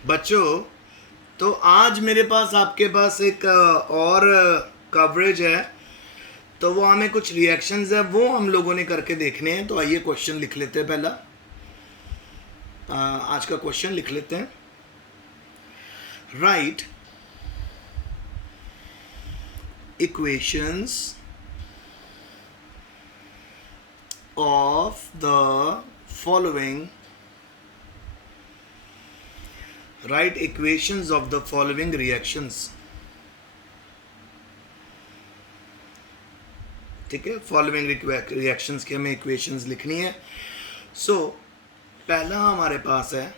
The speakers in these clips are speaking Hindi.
बच्चों, तो आज मेरे पास आपके पास एक और कवरेज है। तो वो हमें कुछ रिएक्शंस है वो हम लोगों ने करके देखने हैं। तो आइए क्वेश्चन लिख लेते हैं। पहला आज का क्वेश्चन लिख लेते हैं। Right equations of the following write equations of the following reactions। ठीक है, फॉलोइंग रिएक्शंस की हमें इक्वेशंस लिखनी है। सो पहला हमारे पास है,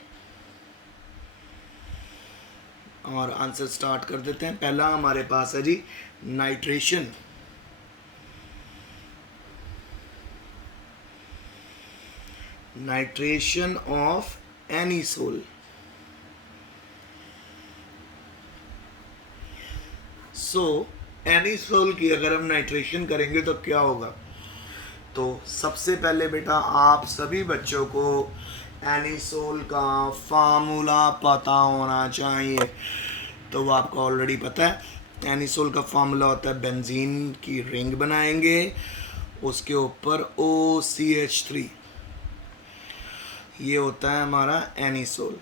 और आंसर स्टार्ट कर देते हैं। पहला हमारे पास है जी nitration. Nitration of anisole. So anisole की अगर हम नाइट्रेशन करेंगे तो क्या होगा? तो सबसे पहले बेटा आप सभी बच्चों को एनीसोल का फार्मूला पता होना चाहिए। तो वो आपको ऑलरेडी पता है। एनीसोल का फार्मूला होता है, बेंजीन की रिंग बनाएंगे, उसके ऊपर OCH3, ये होता है हमारा एनीसोल।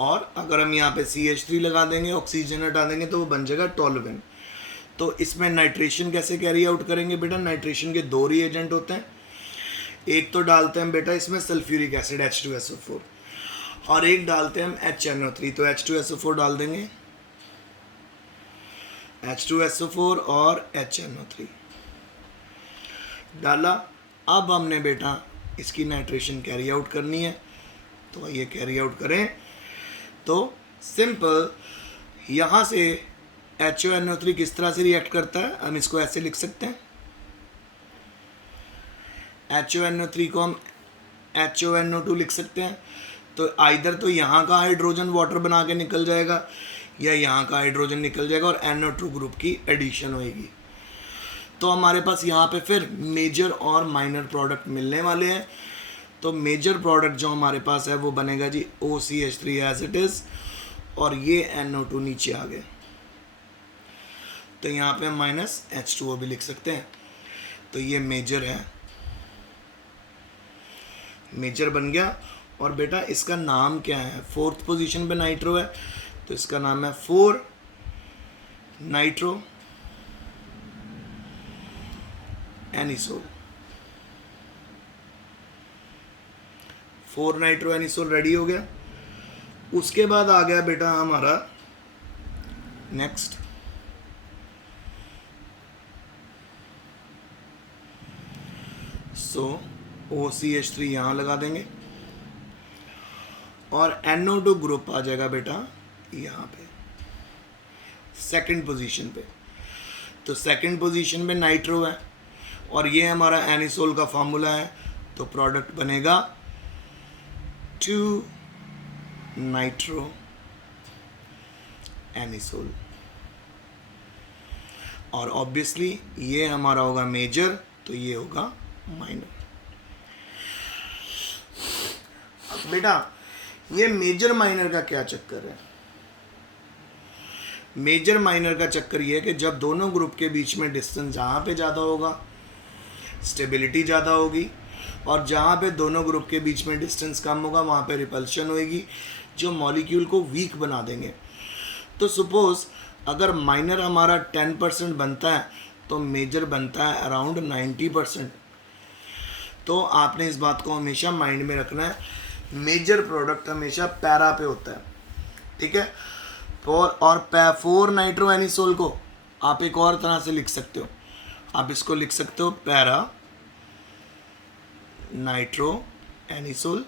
और अगर हम यहाँ पे CH3 लगा देंगे, ऑक्सीजन हटा देंगे, तो वो बन जाएगा टोलुएन। तो इसमें नाइट्रेशन कैसे कैरी आउट करेंगे बेटा? नाइट्रेशन के दो रिएजेंट होते हैं। एक तो डालते हैं हम बेटा इसमें सल्फ्यूरिक एसिड H2SO4, और एक डालते हैं हम HNO3। तो H2SO4 डाल देंगे, H2SO4 और HNO3 डाला। अब हमने बेटा इसकी नाइट्रेशन कैरी आउट करनी है। तो ये कैरी आउट करें तो सिंपल, यहाँ से HNO3 किस तरह से रिएक्ट करता है, हम इसको ऐसे लिख सकते हैं। HNO3 को हम HONO2 लिख सकते हैं। तो आइदर तो यहाँ का हाइड्रोजन वाटर बना के निकल जाएगा, या यहाँ का हाइड्रोजन निकल जाएगा और NO2 ग्रुप की एडिशन होएगी। तो हमारे पास यहाँ पे फिर मेजर और माइनर प्रोडक्ट मिलने वाले हैं। तो मेजर प्रोडक्ट जो हमारे पास है वो बनेगा जी OCH3 एज इट इज़, और ये NO2 नीचे आ गए। तो यहाँ पे हम -H2O भी लिख सकते हैं। तो ये मेजर है, मेजर बन गया। और बेटा इसका नाम क्या है? फोर्थ पोजीशन पे नाइट्रो है, तो इसका नाम है 4 nitro anisole. 4 nitro anisole ready हो गया। उसके बाद आ गया बेटा हमारा नेक्स्ट, सो OCH3 यहाँ लगा देंगे, और NO2 ग्रुप आ जाएगा बेटा यहाँ पे सेकंड पोजीशन पे। तो सेकंड पोजीशन पे नाइट्रो है, और ये हमारा एनिसोल का फार्मूला है। तो प्रोडक्ट बनेगा 2 नाइट्रो एनिसोल। और ऑब्वियसली ये हमारा होगा मेजर, तो ये होगा माइनर। अब बेटा ये मेजर माइनर का क्या चक्कर है? मेजर माइनर का चक्कर ये है कि जब दोनों ग्रुप के बीच में डिस्टेंस जहाँ पे ज़्यादा होगा, स्टेबिलिटी ज़्यादा होगी, और जहाँ पे दोनों ग्रुप के बीच में डिस्टेंस कम होगा वहाँ पे रिपल्शन होएगी, जो मॉलिक्यूल को वीक बना देंगे। तो सपोज अगर माइनर हमारा 10% बनता है तो मेजर बनता है अराउंड 90%। तो आपने इस बात को हमेशा माइंड में रखना है, मेजर प्रोडक्ट हमेशा पैरा पे होता है। ठीक है। और 4 नाइट्रो एनिसोल को आप एक और तरह से लिख सकते हो, आप इसको लिख सकते हो पैरा नाइट्रो एनिसोल,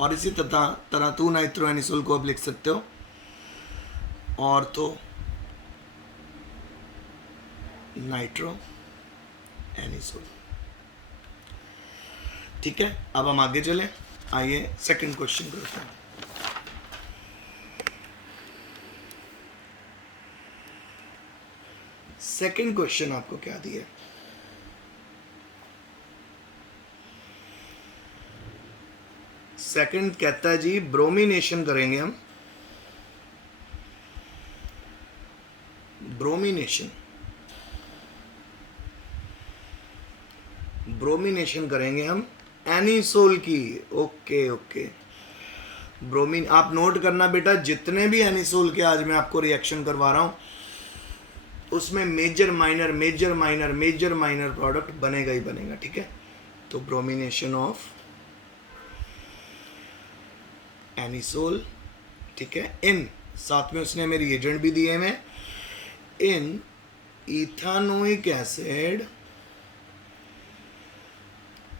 और इसी तरह 2 नाइट्रो एनिसोल को आप लिख सकते हो ऑर्थो नाइट्रो एनिसोल। ठीक है, अब हम आगे चलें। आइए सेकंड क्वेश्चन करते हैं। सेकंड क्वेश्चन आपको क्या दिया? सेकंड कहता है जी ब्रोमिनेशन करेंगे हम, ब्रोमिनेशन, ब्रोमिनेशन करेंगे हम एनिसोल की। ओके ओके, ब्रोमीन आप नोट करना बेटा, जितने भी एनिसोल के आज मैं आपको रिएक्शन करवा रहा हूँ उसमें major minor major minor major minor product बनेगा ही बनेगा, ठीक है। तो ब्रोमिनेशन ऑफ एनिसोल, ठीक है, इन, साथ में उसने मेरी एजेंट भी दिए में, in ethanoic acid,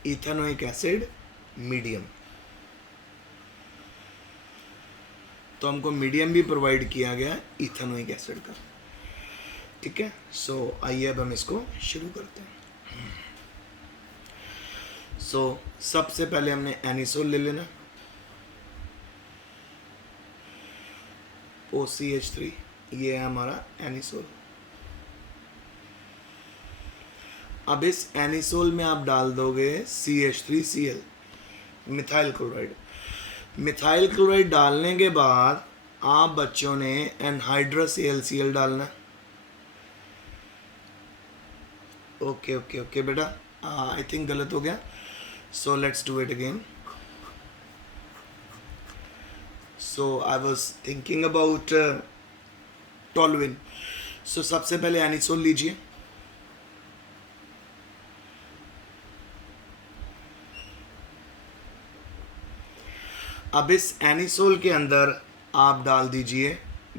ethanoic acid medium. तो हमको मीडियम भी प्रोवाइड किया गया इथानोइक एसिड का, ठीक है। सो आइए अब हम इसको शुरू करते हैं। सो सबसे पहले हमने एनिसोल ले लेना, OCH3, ये है हमारा एनिसोल। अब इस एनिसोल में आप डाल दोगे CH3Cl, methyl chloride. Methyl chloride डालने के बाद आप बच्चों ने एनहाइड्रस AlCl डालना। ओके ओके ओके बेटा, आई थिंक गलत हो गया, so let's do it again. So I was thinking about toluene. So सबसे पहले एनिसोल लीजिए, अब इस एनिसोल के अंदर आप डाल दीजिए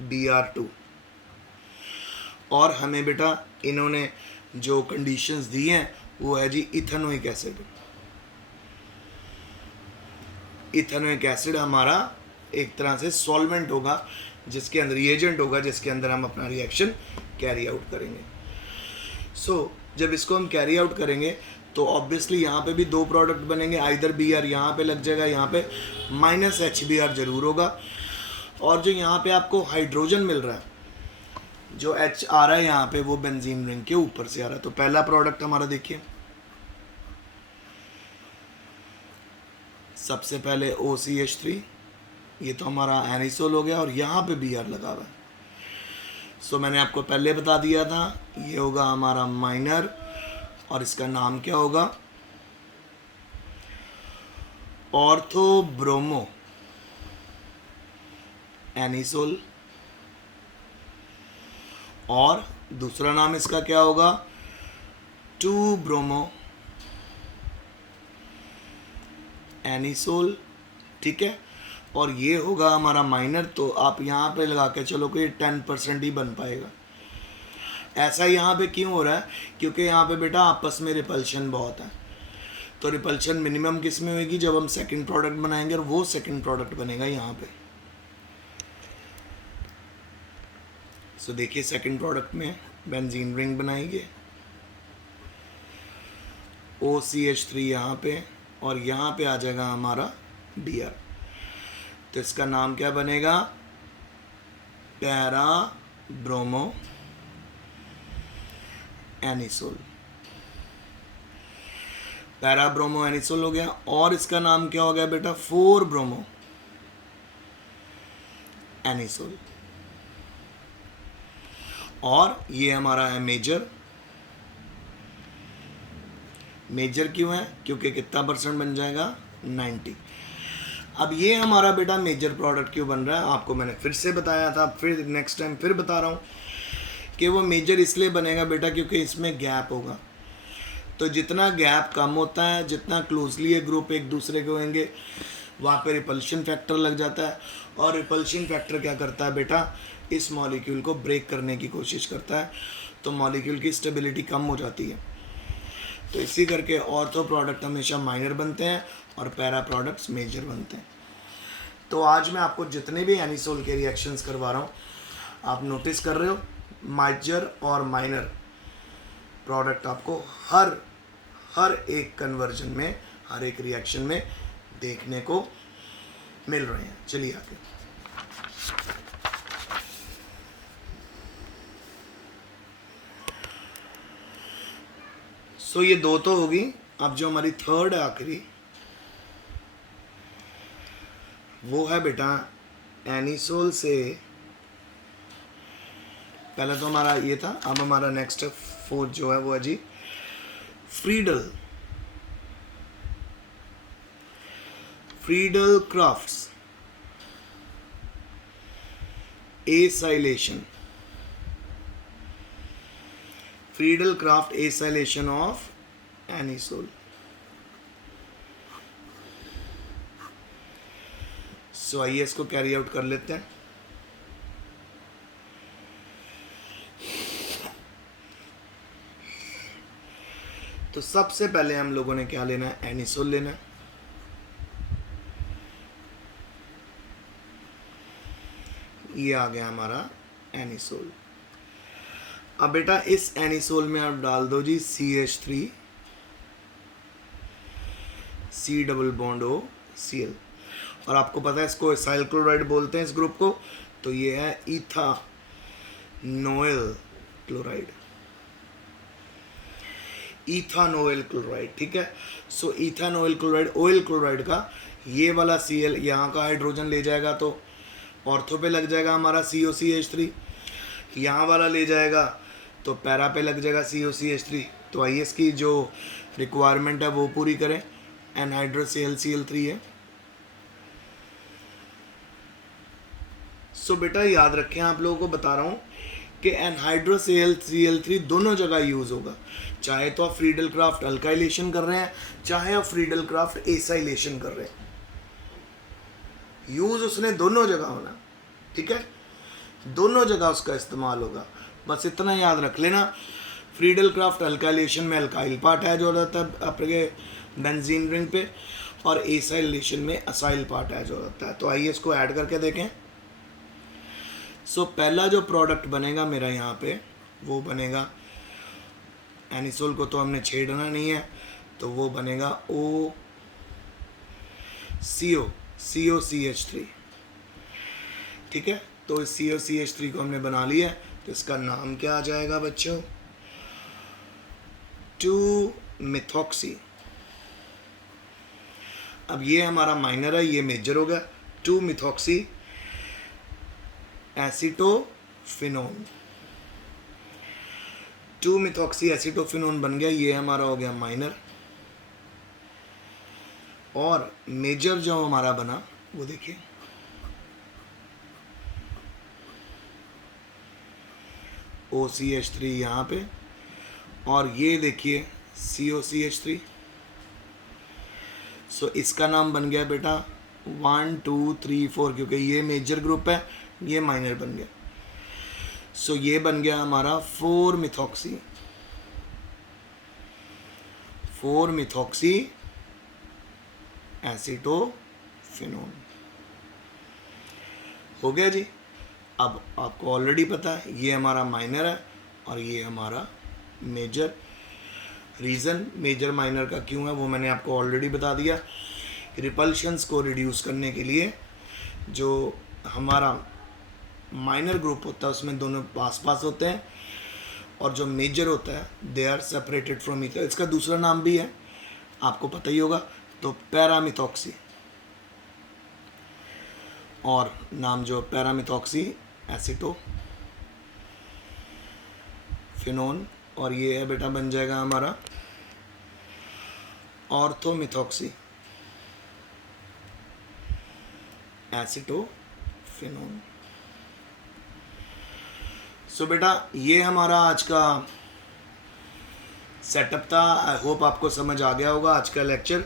Br2। और हमें बेटा इन्होंने जो कंडीशंस दी हैं वो है जी इथेनोइक एसिड। इथेनोइक एसिड हमारा एक तरह से सॉल्वेंट होगा, जिसके अंदर रिएजेंट होगा, जिसके अंदर हम अपना रिएक्शन कैरी आउट करेंगे। सो जब इसको हम कैरी आउट करेंगे तो ऑब्वियसली यहाँ पे भी दो प्रोडक्ट बनेंगे, आइदर Br यहाँ पे लग जाएगा, यहाँ पे -HBr जरूर होगा। और जो यहाँ पे आपको हाइड्रोजन मिल रहा है, जो H आ रहा है यहाँ पे, वो बेंजीन रिंग के ऊपर से आ रहा है। तो पहला प्रोडक्ट हमारा देखिए, सबसे पहले OCH3, ये तो हमारा एनिसोल हो गया और यहाँ पे Br लगा हुआ है। सो मैंने आपको पहले बता दिया था, ये होगा हमारा माइनर और इसका नाम क्या होगा, ऑर्थो ब्रोमो एनिसोल। और दूसरा नाम इसका क्या होगा, 2 ब्रोमो एनिसोल, ठीक है। और ये होगा हमारा माइनर, तो आप यहाँ पे लगा के चलो कि 10% ही बन पाएगा। ऐसा यहाँ पे क्यों हो रहा है, क्योंकि यहाँ पे बेटा आपस में रिपल्शन बहुत है। तो रिपल्शन मिनिमम किस में होगी, जब हम सेकंड प्रोडक्ट बनाएंगे, और वो सेकंड प्रोडक्ट बनेगा यहाँ पे। सो देखिए सेकंड प्रोडक्ट में बेंजीन रिंग बनाएंगे, OCH3 यहाँ पे, और यहाँ पे आ जाएगा हमारा Br। तो इसका नाम क्या बनेगा, para bromo anisole. Para bromo anisole हो गया। और इसका नाम क्या हो गया बेटा, 4 ब्रोमो एनिसोल। और ये हमारा है मेजर। मेजर क्यों है, क्योंकि कितना % बन जाएगा, 90। अब ये हमारा बेटा मेजर प्रोडक्ट क्यों बन रहा है, आपको मैंने फिर से बताया था, फिर नेक्स्ट टाइम फिर बता रहा हूँ कि वो मेजर इसलिए बनेगा बेटा क्योंकि इसमें गैप होगा। तो जितना गैप कम होता है, जितना क्लोजली ये ग्रुप एक दूसरे के होंगे, वहाँ पे रिपल्शन फैक्टर लग जाता है। और रिपल्शन फैक्टर क्या करता है बेटा, इस मॉलिक्यूल को ब्रेक करने की कोशिश करता है, तो मॉलिक्यूल की स्टेबिलिटी कम हो जाती है। तो इसी करके ऑर्थो प्रोडक्ट हमेशा माइनर बनते हैं और पैरा प्रोडक्ट्स मेजर बनते हैं। तो आज मैं आपको जितने भी एनिसोल के रिएक्शंस करवा रहा हूँ, आप नोटिस कर रहे हो, मेजर और माइनर प्रोडक्ट आपको हर एक कन्वर्जन में, हर एक रिएक्शन में देखने को मिल रहे हैं। चलिए आगे। सो ये दो तो होगी। अब जो हमारी थर्ड है आखिरी, वो है बेटा एनिसोल से, पहले तो हमारा ये था, अब हमारा नेक्स्ट फोर्थ जो है वो है जी Friedel, Friedel Crafts acylation, Friedel Craft acylation of anisole. So आइए इसको कैरी आउट कर लेते हैं। तो सबसे पहले हम लोगों ने क्या लेना है, एनिसोल लेना है। ये आ गया हमारा एनिसोल। अब बेटा इस एनिसोल में आप डाल दो जी CH3 C double bond O Cl, और आपको पता है इसको एसाइल क्लोराइड बोलते हैं इस ग्रुप को, तो ये है इथानोइल क्लोराइड, इथानोइल क्लोराइड, ठीक है। सो इथानोइल क्लोराइड, ऑयल क्लोराइड का ये वाला Cl यहाँ का हाइड्रोजन ले जाएगा तो ऑर्थो पे लग जाएगा हमारा COCH3, यहाँ वाला ले जाएगा तो पैरा पे लग जाएगा COCH3। तो आइए इसकी जो रिक्वायरमेंट है वो पूरी करें। एनहाइड्रस ClCl3 है। सो बेटा याद रखें, आप लोगों को बता रहा हूँ कि एनहाइड्रस ClCl3 दोनों जगह यूज़ होगा, चाहे तो आप फ्रीडल क्राफ्ट अल्काइलेशन कर रहे हैं, चाहे आप फ्रीडल क्राफ्ट एसाइलेशन कर रहे हैं, यूज़ उसने दोनों जगह होना, ठीक है, दोनों जगह उसका इस्तेमाल होगा। बस इतना याद रख लेना, फ्रीडल क्राफ्ट अल्काइलेशन में अल्काइल पार्ट है जो रहता है आपके बेंजीन रिंग पे, और एसाइलेशन में असाइल पार्ट है जो रहता है। तो आइए इसको ऐड करके देखें। सो पहला जो प्रोडक्ट बनेगा मेरा यहाँ पे वो बनेगा, एनिसोल को तो हमने छेड़ना नहीं है, तो वो बनेगा COCH3, ठीक है। तो इस COCH3 को हमने बना लिया, तो इसका नाम क्या आ जाएगा बच्चों, 2-मिथॉक्सी। अब ये हमारा माइनर है, ये मेजर हो गया, 2-मिथॉक्सी एसिटोफिनोन, 2-मिथॉक्सी एसिटोफिनोन बन गया, ये हमारा हो गया माइनर। और मेजर जो हमारा बना वो देखिए, OCH3 यहाँ पे, और ये देखिए COCH3। सो इसका नाम बन गया बेटा 1 2 3 4, क्योंकि ये मेजर ग्रुप है, ये माइनर बन गया। सो ये बन गया हमारा 4-मिथॉक्सी, 4-मिथॉक्सी एसिटोफिनोन हो गया जी। अब आपको ऑलरेडी पता है ये हमारा माइनर है और ये हमारा मेजर। रीज़न मेजर माइनर का क्यों है वो मैंने आपको ऑलरेडी बता दिया। रिपल्शंस को रिड्यूस करने के लिए जो हमारा माइनर ग्रुप होता है उसमें दोनों पास पास होते हैं, और जो मेजर होता है they are separated from each other. इसका दूसरा नाम भी है, आपको पता ही होगा, तो पैरामिथॉक्सी, और नाम जो पैरामिथॉक्सी एसिटोफिनोन, और ये है बेटा बन जाएगा हमारा ऑर्थोमिथॉक्सी एसिटोफिनोन। सो बेटा ये हमारा आज का सेटअप था। आई होप आपको समझ आ गया होगा आज का lecture.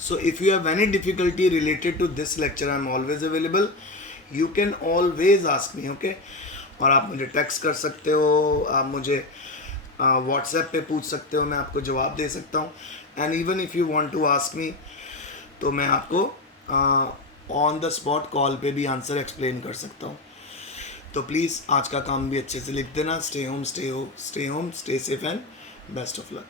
So if you have any difficulty related to this lecture, I am always available, you can always ask me, okay. और आप मुझे टेक्स्ट कर सकते हो, आप मुझे व्हाट्सएप पे पूछ सकते हो, मैं आपको जवाब दे सकता हूँ। And even if you want to ask me, तो मैं आपको ऑन द स्पॉट कॉल पे भी आंसर एक्सप्लेन कर सकता हूँ। तो प्लीज़ आज का काम भी अच्छे से लिख देना। Stay home, stay safe and best of luck.